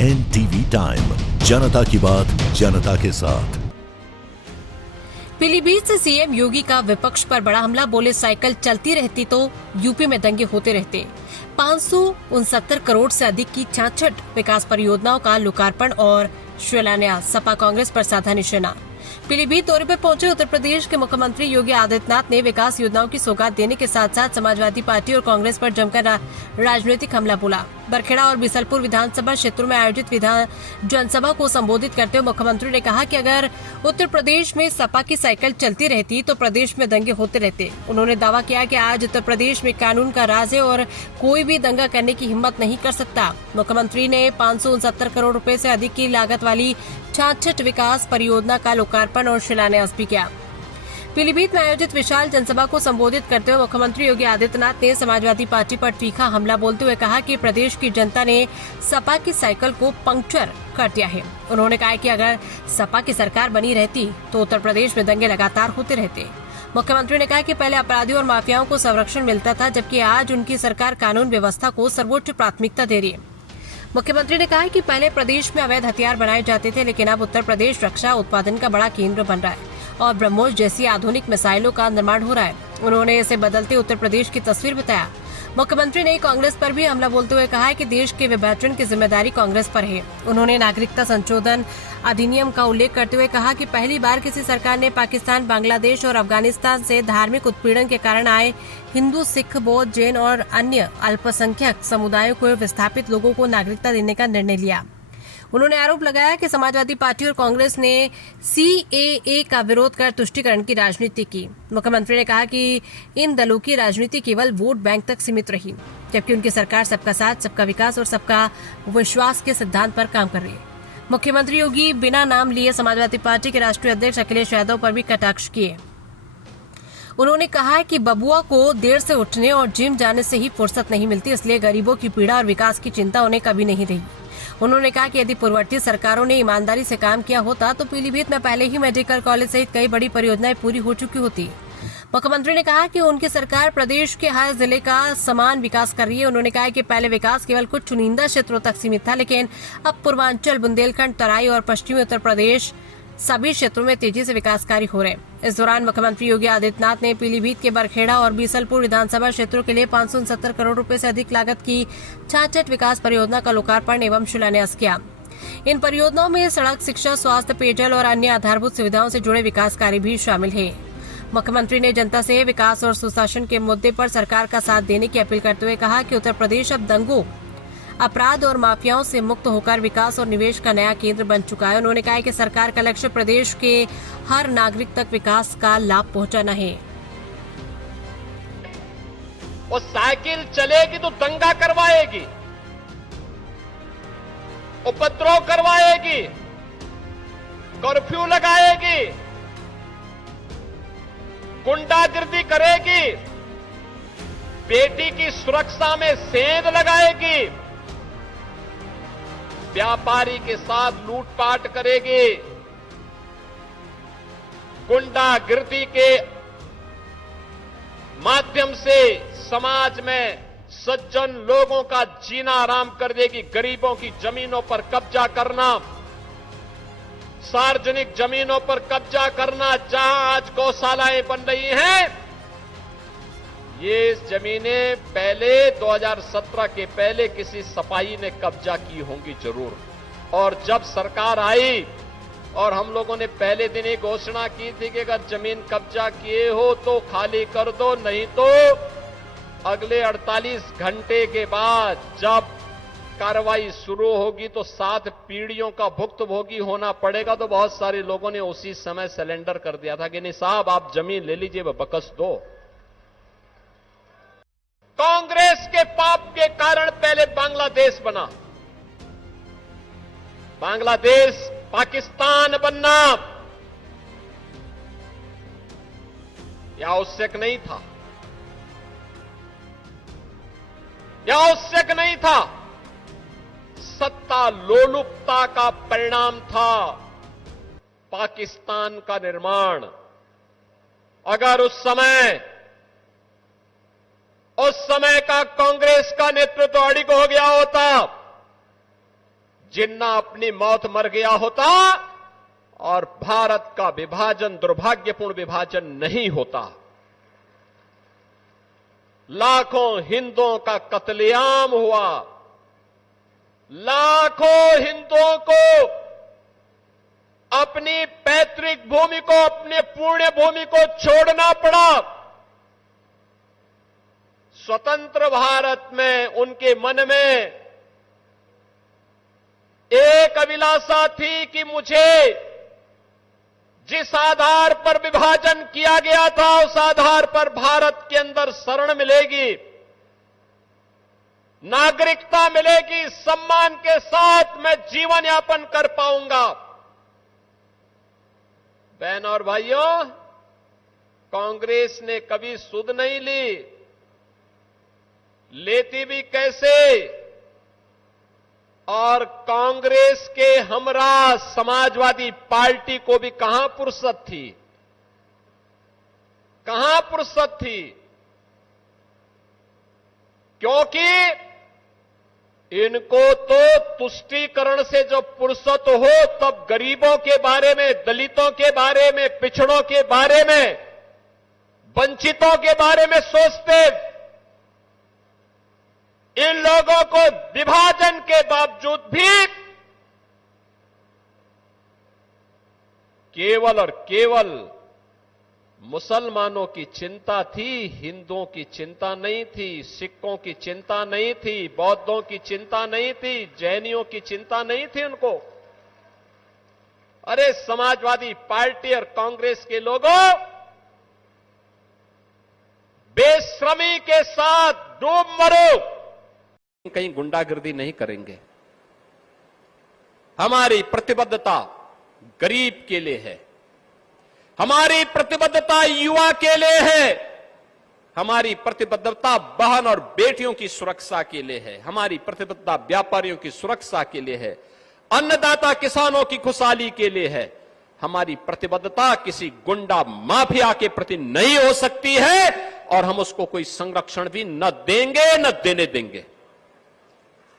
NTV time, जनता की बात जनता के साथ। पीलीभीत से सीएम योगी का विपक्ष पर बड़ा हमला, बोले साइकिल चलती रहती तो यूपी में दंगे होते रहते। 569 करोड़ से अधिक की 66 विकास परियोजनाओं का लोकार्पण और शिलान्यास, सपा कांग्रेस पर साधा निशाना। पीलीभीत दौरे पर पहुंचे उत्तर प्रदेश के मुख्यमंत्री योगी आदित्यनाथ ने विकास योजनाओं की सौगात देने के साथ साथ समाजवादी पार्टी और कांग्रेस पर जमकर राजनीतिक हमला बोला। बरखेड़ा और बिसलपुर विधानसभा क्षेत्रों में आयोजित जनसभा को संबोधित करते हुए मुख्यमंत्री ने कहा कि अगर उत्तर प्रदेश में सपा की साइकिल चलती रहती तो प्रदेश में दंगे होते रहते। उन्होंने दावा किया कि आज उत्तर प्रदेश में कानून का राज है और कोई भी दंगा करने की हिम्मत नहीं कर सकता। मुख्यमंत्री ने 569 करोड़ रुपए से अधिक की लागत वाली 66 विकास परियोजना का लोकार्पण और शिलान्यास भी किया। पीलीभीत में आयोजित विशाल जनसभा को संबोधित करते हुए मुख्यमंत्री योगी आदित्यनाथ ने समाजवादी पार्टी पर तीखा हमला बोलते हुए कहा कि प्रदेश की जनता ने सपा की साइकिल को पंक्चर कर दिया है। उन्होंने कहा कि अगर सपा की सरकार बनी रहती तो उत्तर प्रदेश में दंगे लगातार होते रहते। मुख्यमंत्री ने कहा कि पहले अपराधियों और माफियाओं को संरक्षण मिलता था, जबकि आज उनकी सरकार कानून व्यवस्था को सर्वोच्च प्राथमिकता दे रही है। मुख्यमंत्री ने कहा कि पहले प्रदेश में अवैध हथियार बनाए जाते थे, लेकिन अब उत्तर प्रदेश रक्षा उत्पादन का बड़ा केंद्र बन रहा है और ब्रह्मोस जैसी आधुनिक मिसाइलों का निर्माण हो रहा है। उन्होंने इसे बदलते उत्तर प्रदेश की तस्वीर बताया। मुख्यमंत्री ने कांग्रेस पर भी हमला बोलते हुए कहा है कि देश के विभाजन की जिम्मेदारी कांग्रेस पर है। उन्होंने नागरिकता संशोधन अधिनियम का उल्लेख करते हुए कहा कि पहली बार किसी सरकार ने पाकिस्तान, बांग्लादेश और अफगानिस्तान से धार्मिक उत्पीड़न के कारण आए हिंदू, सिख, बौद्ध, जैन और अन्य अल्पसंख्यक समुदायों को विस्थापित लोगों को नागरिकता देने का निर्णय लिया। उन्होंने आरोप लगाया कि समाजवादी पार्टी और कांग्रेस ने CAA का विरोध कर तुष्टीकरण की राजनीति की। मुख्यमंत्री ने कहा कि इन दलों की राजनीति केवल वोट बैंक तक सीमित रही, जबकि उनकी सरकार सबका साथ, सबका विकास और सबका विश्वास के सिद्धांत पर काम कर रही है। मुख्यमंत्री योगी बिना नाम लिए समाजवादी पार्टी के राष्ट्रीय अध्यक्ष अखिलेश यादव पर भी कटाक्ष किए। उन्होंने कहा है कि बबुआ को देर से उठने और जिम जाने से ही फुर्सत नहीं मिलती, इसलिए गरीबों की पीड़ा और विकास की चिंता उन्हें कभी नहीं रही। उन्होंने कहा कि यदि पूर्ववर्ती सरकारों ने ईमानदारी से काम किया होता तो पीलीभीत में पहले ही मेडिकल कॉलेज सहित कई बड़ी परियोजनाएं पूरी हो चुकी होती। मुख्यमंत्री ने कहा कि उनकी सरकार प्रदेश के हर जिले का समान विकास कर रही है। उन्होंने कहा कि पहले विकास केवल कुछ चुनिंदा क्षेत्रों तक सीमित था, लेकिन अब पूर्वांचल, बुंदेलखंड, तराई और पश्चिमी उत्तर प्रदेश सभी क्षेत्रों में तेजी से विकास कार्य हो रहे हैं। इस दौरान मुख्यमंत्री योगी आदित्यनाथ ने पीलीभीत के बरखेड़ा और बीसलपुर विधानसभा क्षेत्रों के लिए 569 करोड़ रुपए से अधिक लागत की 66 विकास परियोजना का लोकार्पण एवं शिलान्यास किया। इन परियोजनाओं में सड़क, शिक्षा, स्वास्थ्य, पेयजल और अन्य आधारभूत सुविधाओं से जुड़े विकास कार्य भी शामिल है। मुख्यमंत्री ने जनता से विकास और सुशासन के मुद्दे पर सरकार का साथ देने की अपील करते हुए कहा कि उत्तर प्रदेश अब दंगों, अपराध और माफियाओं से मुक्त होकर विकास और निवेश का नया केंद्र बन चुका है। उन्होंने कहा कि सरकार का लक्ष्य प्रदेश के हर नागरिक तक विकास का लाभ पहुंचाना है। वो साइकिल चलेगी तो दंगा करवाएगी, उपद्रव करवाएगी, कर्फ्यू लगाएगी, गुंडागिर्दी करेगी, बेटी की सुरक्षा में सेंध लगाएगी, व्यापारी के साथ लूटपाट करेगी, गुंडागिर्दी के माध्यम से समाज में सज्जन लोगों का जीना आराम कर देगी। गरीबों की जमीनों पर कब्जा करना, सार्वजनिक जमीनों पर कब्जा करना, जहां आज गौशालाएं बन रही हैं, ये जमीनें पहले 2017 के पहले किसी सपाई ने कब्जा की होंगी जरूर। और जब सरकार आई और हम लोगों ने पहले दिन ही घोषणा की थी कि अगर जमीन कब्जा किए हो तो खाली कर दो, नहीं तो अगले 48 घंटे के बाद जब कार्रवाई शुरू होगी तो 7 पीढ़ियों का भुक्तभोगी होना पड़ेगा। तो बहुत सारे लोगों ने उसी समय सरेंडर कर दिया था कि नहीं साहब, आप जमीन ले लीजिए, वह बकस दो। कांग्रेस के पाप के कारण पहले बांग्लादेश बना, बांग्लादेश पाकिस्तान बनना यह आवश्यक नहीं था, यह आवश्यक नहीं था। सत्ता लोलुपता का परिणाम था पाकिस्तान का निर्माण। अगर उस समय का कांग्रेस का नेतृत्व अड़िग हो गया होता, जिन्ना अपनी मौत मर गया होता और भारत का विभाजन दुर्भाग्यपूर्ण विभाजन नहीं होता। लाखों हिंदुओं का कत्लेआम हुआ, लाखों हिंदुओं को अपनी पैतृक भूमि को, अपने पुण्य भूमि को छोड़ना पड़ा। स्वतंत्र भारत में उनके मन में एक अभिलाषा थी कि मुझे जिस आधार पर विभाजन किया गया था उस आधार पर भारत के अंदर शरण मिलेगी, नागरिकता मिलेगी, सम्मान के साथ मैं जीवन यापन कर पाऊंगा। बहन और भाइयों, कांग्रेस ने कभी सुध नहीं ली, लेती भी कैसे? और कांग्रेस के हमरा समाजवादी पार्टी को भी कहां फुर्सत थी, कहां फुर्सत थी? क्योंकि इनको तो तुष्टीकरण से जब फुर्सत हो तब गरीबों के बारे में, दलितों के बारे में, पिछड़ों के बारे में, वंचितों के बारे में सोचते। इन लोगों को विभाजन के बावजूद भी केवल और केवल मुसलमानों की चिंता थी, हिंदुओं की चिंता नहीं थी, सिखों की चिंता नहीं थी, बौद्धों की चिंता नहीं थी, जैनियों की चिंता नहीं थी उनको। अरे समाजवादी पार्टी और कांग्रेस के लोगों, बेशर्मी के साथ डूब मरो, कहीं गुंडागर्दी नहीं करेंगे। हमारी प्रतिबद्धता गरीब के लिए है, हमारी प्रतिबद्धता युवा के लिए है, हमारी प्रतिबद्धता बहन और बेटियों की सुरक्षा के लिए है, हमारी प्रतिबद्धता व्यापारियों की सुरक्षा के लिए है, अन्नदाता किसानों की खुशहाली के लिए है। हमारी प्रतिबद्धता किसी गुंडा माफिया के प्रति नहीं हो सकती है और हम उसको कोई संरक्षण भी न देंगे, न देने देंगे।